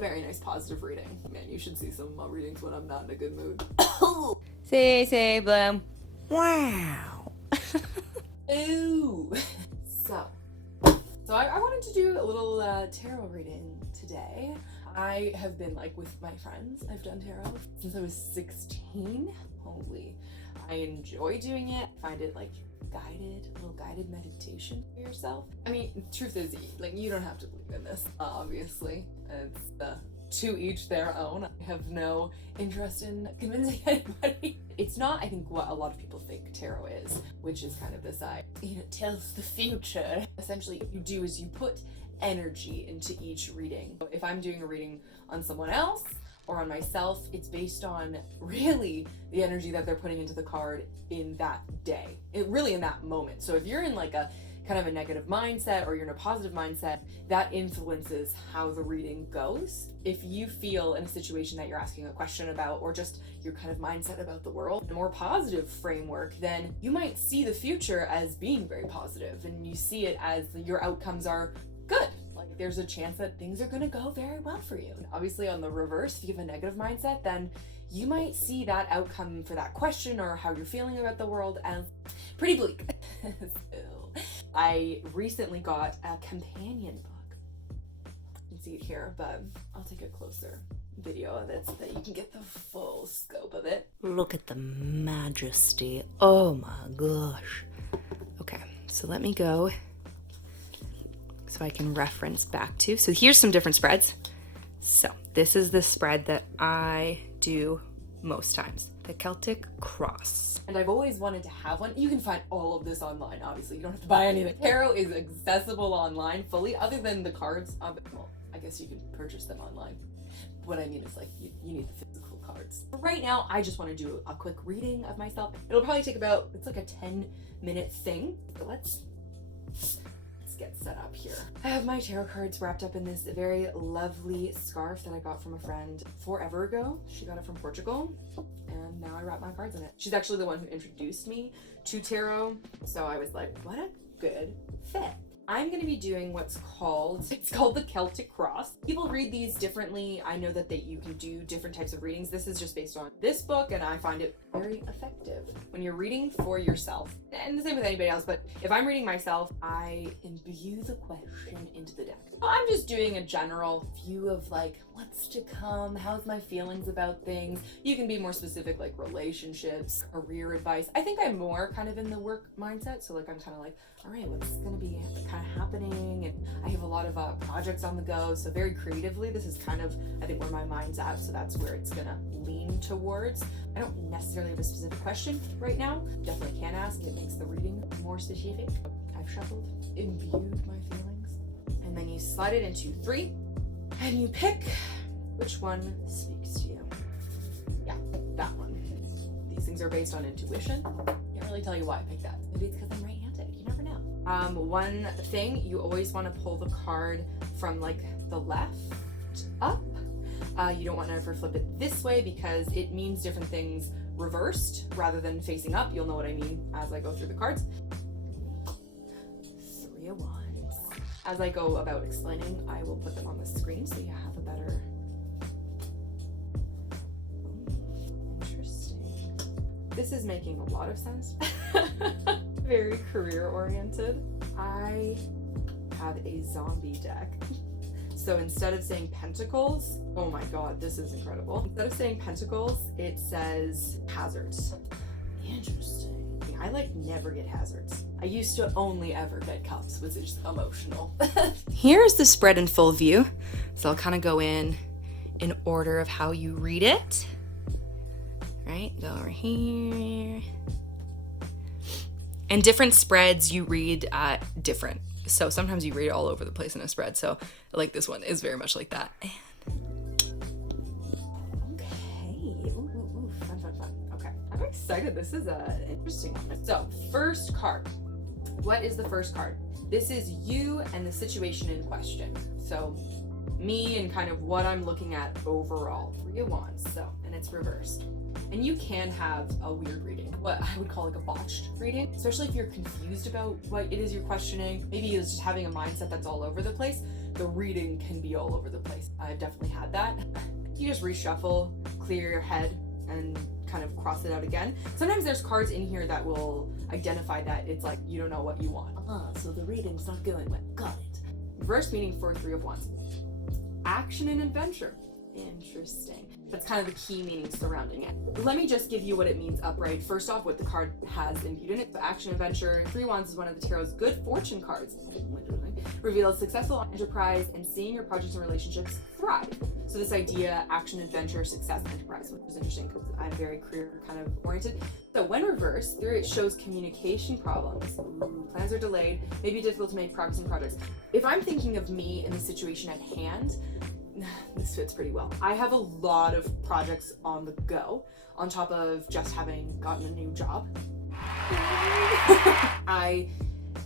very nice positive reading. Man, you should see some of my readings when I'm not in a good mood. Say, Bloom. Wow. Ooh. So I wanted to do a little tarot reading today. I have been like with my friends. I've done tarot since I was 16. Holy, I enjoy doing it. I find it like guided, a little guided meditation for yourself. I mean, the truth is, like, you don't have to believe in this, obviously. It's to each their own. I have no interest in convincing anybody. It's not, I think, what a lot of people think tarot is, which is kind of this tells the future. Essentially, what you do is you put energy into each reading. If I'm doing a reading on someone else or on myself, it's based on really the energy that they're putting into the card in that day, really in that moment. So if you're in like a kind of a negative mindset or you're in a positive mindset, that influences how the reading goes. If you feel in a situation that you're asking a question about, or just your kind of mindset about the world, a more positive framework, then you might see the future as being very positive, and you see it as your outcomes are good. Like, there's a chance that things are going to go very well for you. And obviously on the reverse, if you have a negative mindset, then you might see that outcome for that question or how you're feeling about the world as pretty bleak. So, I recently got a companion book. You can see it here, but I'll take a closer video of it so that you can get the full scope of it. Look at the majesty. Oh my gosh. Okay, so let me go so I can reference back to. So here's some different spreads. So this is the spread that I do most times, the Celtic Cross. And I've always wanted to have one. You can find all of this online, obviously. You don't have to buy anything. Tarot is accessible online fully, other than the cards. Well, I guess you can purchase them online. What I mean is, like, you need the physical cards. Right now, I just want to do a quick reading of myself. It'll probably take about, it's like a 10-minute thing. So let's get set up here. I have my tarot cards wrapped up in this very lovely scarf that I got from a friend forever ago. She got it from Portugal, and now I wrap my cards in it. She's actually the one who introduced me to tarot, so I was like, what a good fit. I'm going to be doing it's called the Celtic Cross. People read these differently. I know that you can do different types of readings. This is just based on this book, and I find it very effective. When you're reading for yourself, and the same with anybody else, but if I'm reading myself, I imbue the question into the deck. I'm just doing a general view of like what's to come, how's my feelings about things. You can be more specific, like relationships, career advice. I think I'm more kind of in the work mindset, so like I'm kind of like, all right, what's gonna be kind of happening? And I have a lot of projects on the go, so very creatively, this is kind of, I think, where my mind's at, so that's where it's gonna lean towards. I don't necessarily have a specific question right now. Definitely can ask, it makes the reading more specific. I've shuffled, imbued my feelings, and then you slide it into 3, and you pick which one speaks to you. Yeah, that one. These things are based on intuition. Can't really tell you why I picked that. Maybe it's because I'm right-handed. You never know. One thing, you always want to pull the card from like the left up. You don't want to ever flip it this way because it means different things reversed rather than facing up. You'll know what I mean as I go through the cards. 3 of Wands. As I go about explaining, I will put them on the screen so you have a better... Interesting. This is making a lot of sense. Very career oriented. I have a zombie deck. So instead of saying pentacles, oh my god, this is incredible. Instead of saying pentacles, it says hazards. Interesting. I like never get hazards. I used to only ever get cups, which is emotional. Here's the spread in full view. So I'll kind of go in order of how you read it. Right, go over here. And different spreads you read different. So sometimes you read all over the place in a spread. So like this one is very much like that. Fun. Okay, I'm excited. This is an interesting one. So first card. What is the first card? This is you and the situation in question. So me and kind of what I'm looking at overall. 3 of Wands. So, and it's reversed. And you can have a weird reading, what I would call like a botched reading, especially if you're confused about what it is you're questioning. Maybe it's just having a mindset that's all over the place. The reading can be all over the place. I've definitely had that. you just reshuffle, clear your head, and kind of cross it out again. Sometimes there's cards in here that will identify that it's like you don't know what you want. So the reading's not going well. Got it. Reverse meaning for Three of Wands. Action and adventure. Interesting. That's kind of the key meaning surrounding it. Let me just give you what it means upright. First off, what the card has imbued in it. So action, adventure. Three Wands is one of the Tarot's good fortune cards. Reveals successful enterprise and seeing your projects and relationships thrive. So this idea, action, adventure, success, enterprise, which is interesting because I'm very career kind of oriented. So when reversed, there it shows communication problems. Ooh, plans are delayed, maybe difficult to make progress in projects. If I'm thinking of me in the situation at hand, this fits pretty well. I have a lot of projects on the go, on top of just having gotten a new job.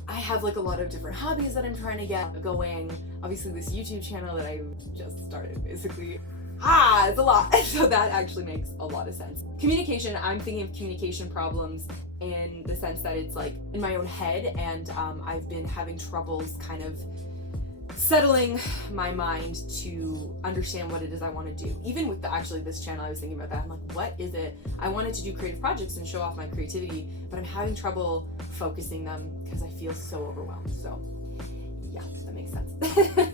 I have like a lot of different hobbies that I'm trying to get going. Obviously this YouTube channel that I just started, basically. It's a lot. So that actually makes a lot of sense. Communication, I'm thinking of communication problems in the sense that it's like in my own head, and I've been having troubles kind of settling my mind to understand what it is I want to do. Even with this channel, I was thinking about that. I'm like, what is it? I wanted to do creative projects and show off my creativity, but I'm having trouble focusing them because I feel so overwhelmed. So yeah, that makes sense.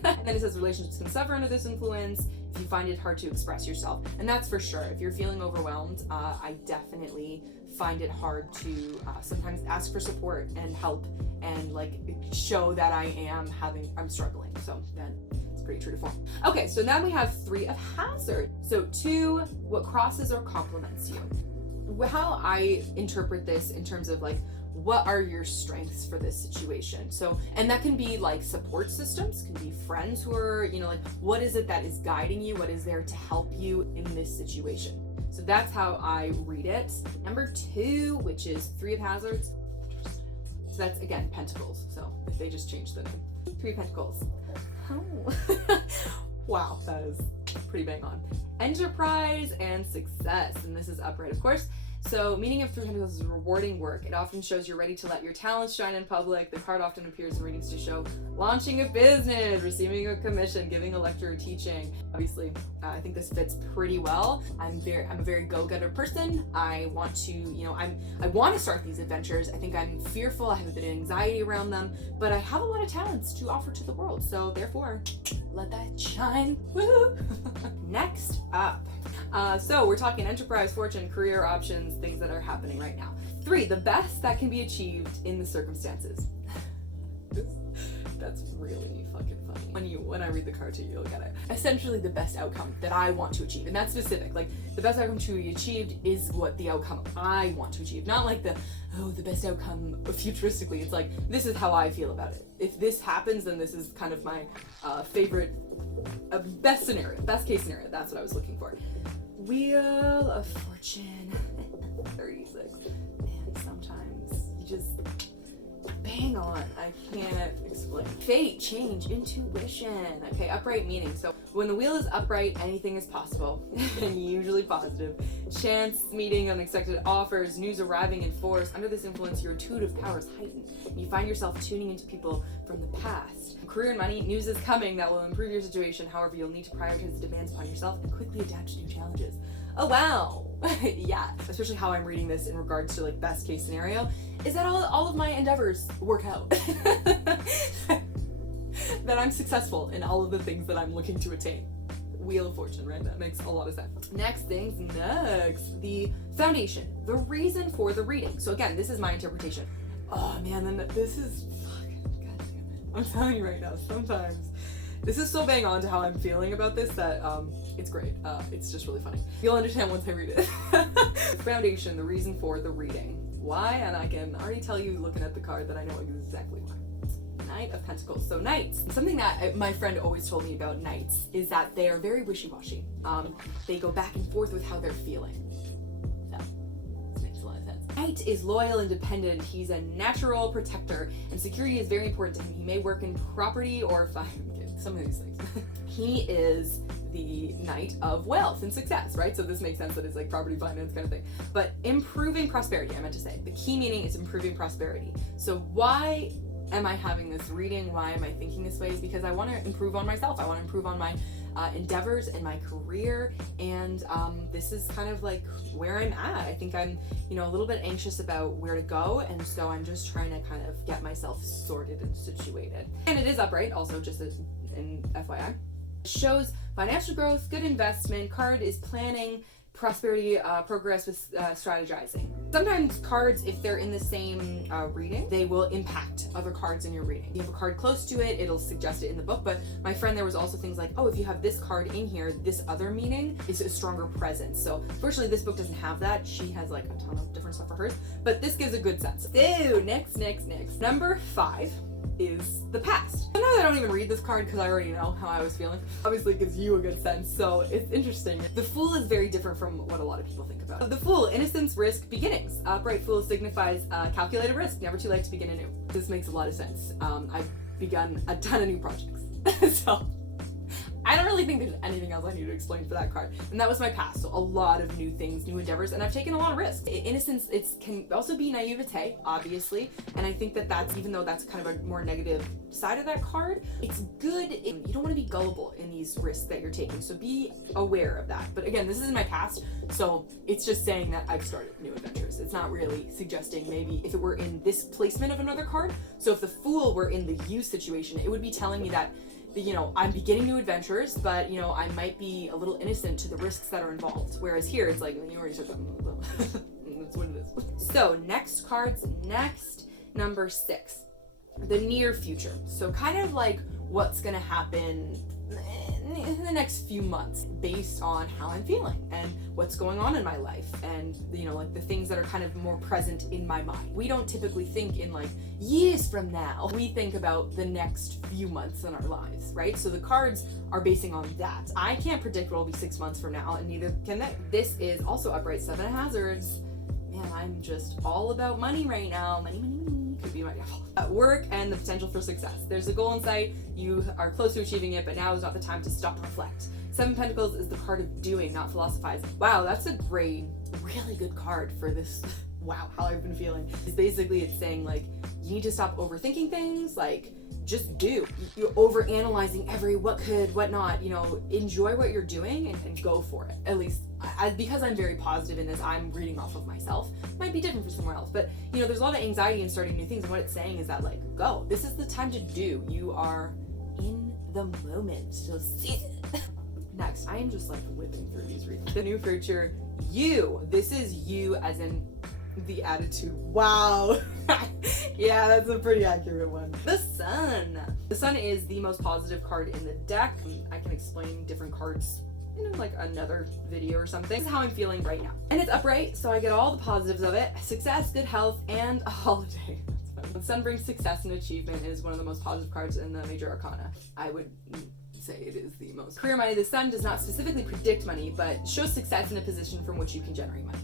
And then it says relationships can suffer under this influence if you find it hard to express yourself. And that's for sure. If you're feeling overwhelmed, I definitely find it hard to sometimes ask for support and help and like show that I'm struggling. So then it's pretty true to form. Okay, so now we have Three of Hazard. So 2, what crosses or complements you. How I interpret this in terms of like, what are your strengths for this situation? So, and that can be like support systems, can be friends who are, like, what is it that is guiding you? What is there to help you in this situation? So that's how I read it. Number 2, which is Three of Hazards. So that's, again, Pentacles. So if they just changed the name. 3 of Pentacles. Oh. Wow, that is pretty bang on. Enterprise and success. And this is upright, of course. So meaning of Three of Pentacles is rewarding work. It often shows you're ready to let your talents shine in public. The card often appears in readings to show launching a business, receiving a commission, giving a lecture or teaching. Obviously, I think this fits pretty well. I'm a very go-getter person. I want to, I want to start these adventures. I think I'm fearful. I have a bit of anxiety around them, but I have a lot of talents to offer to the world. So therefore, let that shine. Woo! Next up. So we're talking enterprise, fortune, career options, things that are happening right now. 3, the best that can be achieved in the circumstances. That's really fucking funny. When I read the card to you, you'll get it. Essentially the best outcome that I want to achieve. And that's specific. Like the best outcome to be achieved is what the outcome I want to achieve. Not like the best outcome futuristically. It's like, this is how I feel about it. If this happens, then this is kind of my favorite, best scenario, best case scenario. That's what I was looking for. Wheel of Fortune. 36. Man, sometimes you just bang on. I can't explain. Fate, change, intuition. Okay, upright meaning. So when the wheel is upright, anything is possible, and usually positive. Chance, meeting, unexpected offers, news arriving in force. Under this influence, your intuitive powers heighten. You find yourself tuning into people from the past. Career and money, news is coming that will improve your situation. However, you'll need to prioritize the demands upon yourself and quickly adapt to new challenges. Oh wow. Yeah, especially how I'm reading this in regards to like best case scenario is that all of my endeavors work out. That I'm successful in all of the things that I'm looking to attain. Wheel of Fortune, right? That makes a lot of sense. Next, the foundation, the reason for the reading. So again, this is my interpretation. Oh man, then this is fucking goddamn it. I'm telling you right now, sometimes this is so bang on to how I'm feeling about this that it's great. It's just really funny. You'll understand once I read it. Foundation, the reason for the reading. Why? And I can already tell you looking at the card that I know exactly why. Knight of Pentacles. So knights, something that my friend always told me about knights is that they are very wishy-washy. They go back and forth with how they're feeling. So this makes a lot of sense. Knight is loyal, independent. He's a natural protector, and security is very important to him. He may work in property or some of these things. He is the Knight of Wealth and Success, right? So this makes sense that it's like property, finance kind of thing. But improving prosperity, I meant to say. The key meaning is improving prosperity. So why am I having this reading? Why am I thinking this way? Is because I want to improve on myself. I want to improve on my endeavors in my career, and this is kind of like where I'm at. I think I'm, a little bit anxious about where to go, and so I'm just trying to kind of get myself sorted and situated. And it is upright, also, just as in FYI. It shows financial growth, good investment. Card is planning, prosperity, progress with strategizing. Sometimes cards, if they're in the same reading, they will impact other cards in your reading. If you have a card close to it, it'll suggest it in the book. But my friend, there was also things like, oh, if you have this card in here, this other meaning is a stronger presence. So fortunately, this book doesn't have that. She has like a ton of different stuff for hers, but this gives a good sense. So next. Number 5 is the past. Sometimes I don't even read this card because I already know how I was feeling. Obviously it gives you a good sense, so it's interesting. The Fool is very different from what a lot of people think about. The Fool, innocence, risk, beginnings. Upright Fool signifies calculated risk, never too late to begin anew. This makes a lot of sense. I've begun a ton of new projects. So I don't really think there's anything else I need to explain for that card. And that was my past, so a lot of new things, new endeavors, and I've taken a lot of risks. Innocence, it can also be naivete, obviously, and I think that that's, even though that's kind of a more negative side of that card, it's good. You don't want to be gullible in these risks that you're taking, so be aware of that. But again, this is in my past, so it's just saying that I've started new adventures. It's not really suggesting maybe if it were in this placement of another card. So if the Fool were in the you situation, it would be telling me that I'm beginning new adventures, but I might be a little innocent to the risks that are involved. Whereas here, it's like, you already took them. That's what it is. So next, number 6, the near future. So kind of like what's gonna happen in the next few months based on how I'm feeling and what's going on in my life, and like the things that are kind of more present in my mind. We don't typically think in like years from now. We think about the next few months in our lives, right? So the cards are basing on that. I can't predict what will be 6 months from now, and neither can they. This is also upright 7 of hazards. Man, I'm just all about money right now. Money. Could be my devil. Work and the potential for success. There's a goal in sight, you are close to achieving it, but now is not the time to stop and reflect. 7 of Pentacles is the card of doing, not philosophizing. Wow, that's a great, really good card for this. Wow, how I've been feeling. Basically, it's saying like, you need to stop overthinking things, like just do. You're overanalyzing every what could, what not, enjoy what you're doing and go for it. At least because I'm very positive in this, I'm reading off of myself. Might be different for somewhere else, but there's a lot of anxiety in starting new things, and what it's saying is that like, go. This is the time to do. You are in the moment, so seize it. Next, I am just like whipping through these readings. The new future, you. This is you as in the attitude. Wow. Yeah, that's a pretty accurate one. The Sun. The Sun is the most positive card in the deck. I can explain different cards in like another video or something. This is how I'm feeling right now. And it's upright, so I get all the positives of it. Success, good health, and a holiday. That's fun. The Sun brings success and achievement. It is one of the most positive cards in the major arcana. I would say it is the most. Career money. The Sun does not specifically predict money, but shows success in a position from which you can generate money.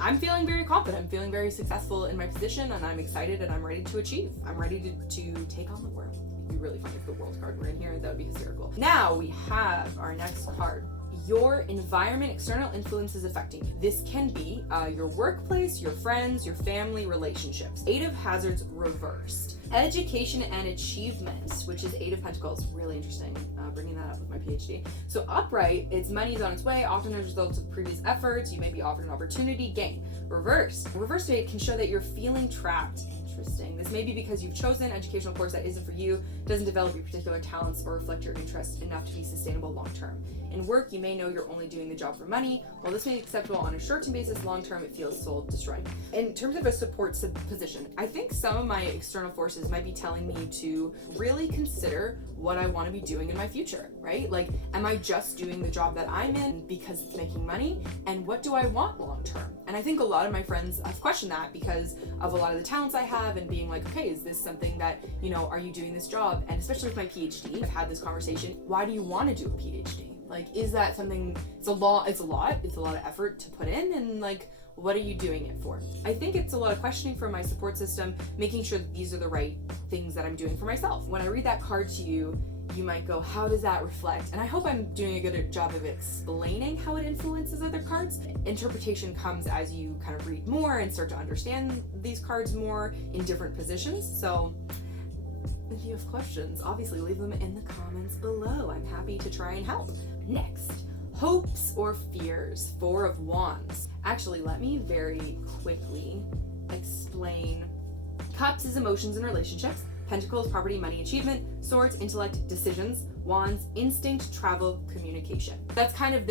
I'm feeling very confident. I'm feeling very successful in my position, and I'm excited, and I'm ready to achieve. I'm ready to take on the world. It'd be really fun if the world card were in here. That would be hysterical. Now we have our next card. Your environment, external influences affecting you. This can be your workplace, your friends, your family, relationships. 8 of Hazards reversed. Education and achievement, which is 8 of Pentacles. Really interesting, bringing that up with my PhD. So upright, it's money is on its way, often as a result of previous efforts. You may be offered an opportunity, gain. Reverse 8 can show that you're feeling trapped. Interesting. This may be because you've chosen an educational course that isn't for you, doesn't develop your particular talents or reflect your interests enough to be sustainable long term. In work, you may know you're only doing the job for money. While this may be acceptable on a short-term basis, long-term it feels soul-destroying. In terms of a support position, I think some of my external forces might be telling me to really consider what I want to be doing in my future, right? Like, am I just doing the job that I'm in because it's making money? And what do I want long-term? And I think a lot of my friends have questioned that because of a lot of the talents I have and being like, okay, is this something that, are you doing this job? And especially with my PhD, I've had this conversation. Why do you want to do a PhD? Like, is that something, it's a lot of effort to put in, and like, what are you doing it for? I think it's a lot of questioning from my support system, making sure that these are the right things that I'm doing for myself. When I read that card to you, you might go, how does that reflect? And I hope I'm doing a good job of explaining how it influences other cards. Interpretation comes as you kind of read more and start to understand these cards more in different positions. So if you have questions, obviously leave them in the comments below. I'm happy to try and help. Next, hopes or fears. 4 of Wands. Actually, let me very quickly explain. Cups is emotions and relationships. Pentacles, property, money, achievement. Swords, intellect, decisions. Wands, instinct, travel, communication. That's kind of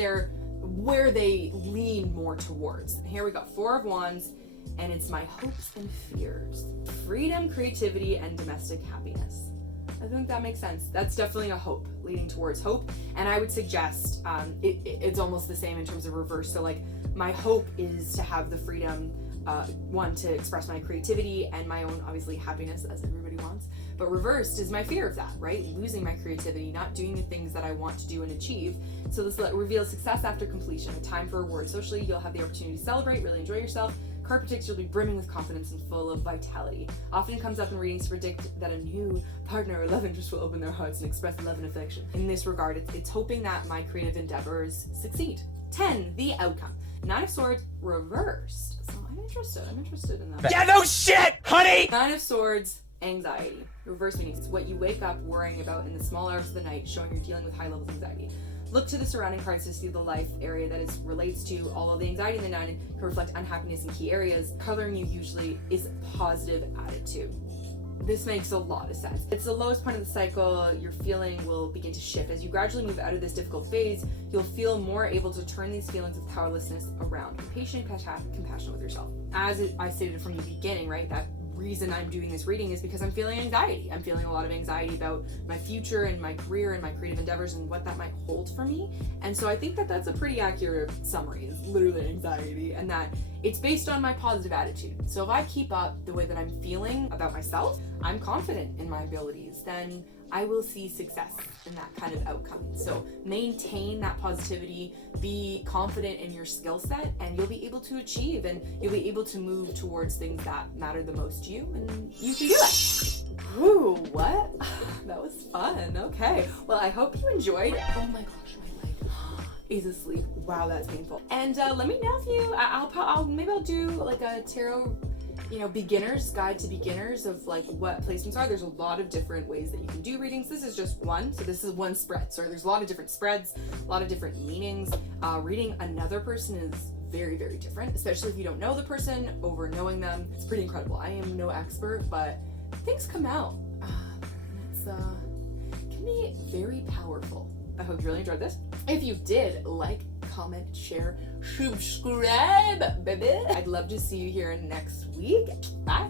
where they lean more towards. Here we go. 4 of Wands, and it's my hopes and fears. Freedom, creativity, and domestic happiness. I think that makes sense. That's definitely a hope, leading towards hope. And I would suggest it's almost the same in terms of reverse. So like my hope is to have the freedom, one, to express my creativity and my own, obviously, happiness, as everybody wants. But reversed is my fear of that, right? Losing my creativity, not doing the things that I want to do and achieve. So this reveals success after completion, a time for reward. Socially, you'll have the opportunity to celebrate, really enjoy yourself. Card predicts you'll be brimming with confidence and full of vitality. Often comes up in readings to predict that a new partner or love interest will open their hearts and express love and affection. In this regard, it's hoping that my creative endeavors succeed. 10, the outcome. 9 of Swords, reversed. So I'm interested in that. Yeah, no shit, honey! 9 of Swords, anxiety. Reverse meaning it's what you wake up worrying about in the small hours of the night, showing you're dealing with high levels of anxiety. Look to the surrounding cards to see the life area that it relates to. Although the anxiety in the 9 can reflect unhappiness in key areas, coloring you usually is positive attitude. This makes a lot of sense. It's the lowest point of the cycle. Your feeling will begin to shift. As you gradually move out of this difficult phase, you'll feel more able to turn these feelings of powerlessness around. Be patient, compassionate with yourself. As I stated from the beginning, right, that reason I'm doing this reading is because I'm feeling anxiety. I'm feeling a lot of anxiety about my future and my career and my creative endeavors and what that might hold for me. And so I think that that's a pretty accurate summary. It's literally anxiety, and that it's based on my positive attitude. So if I keep up the way that I'm feeling about myself, I'm confident in my abilities, then I will see success in that kind of outcome. So maintain that positivity, be confident in your skill set, and you'll be able to achieve, and you'll be able to move towards things that matter the most to you, and you can do it. Ooh, what? That was fun. Okay. Well, I hope you enjoyed. Oh my gosh, my leg is asleep. Wow, that's painful. And let me know if you, maybe I'll do like a tarot, beginner's guide to beginners of like what placements are. There's a lot of different ways that you can do readings. This is just one, so this is one spread. So there's a lot of different spreads, a lot of different meanings. Reading another person is very, very different, especially if you don't know the person over knowing them. It's pretty incredible. I am no expert, but things come out. It can be very powerful. I hope you really enjoyed this. If you did, like, comment, share, subscribe, baby. I'd love to see you here next week. Bye.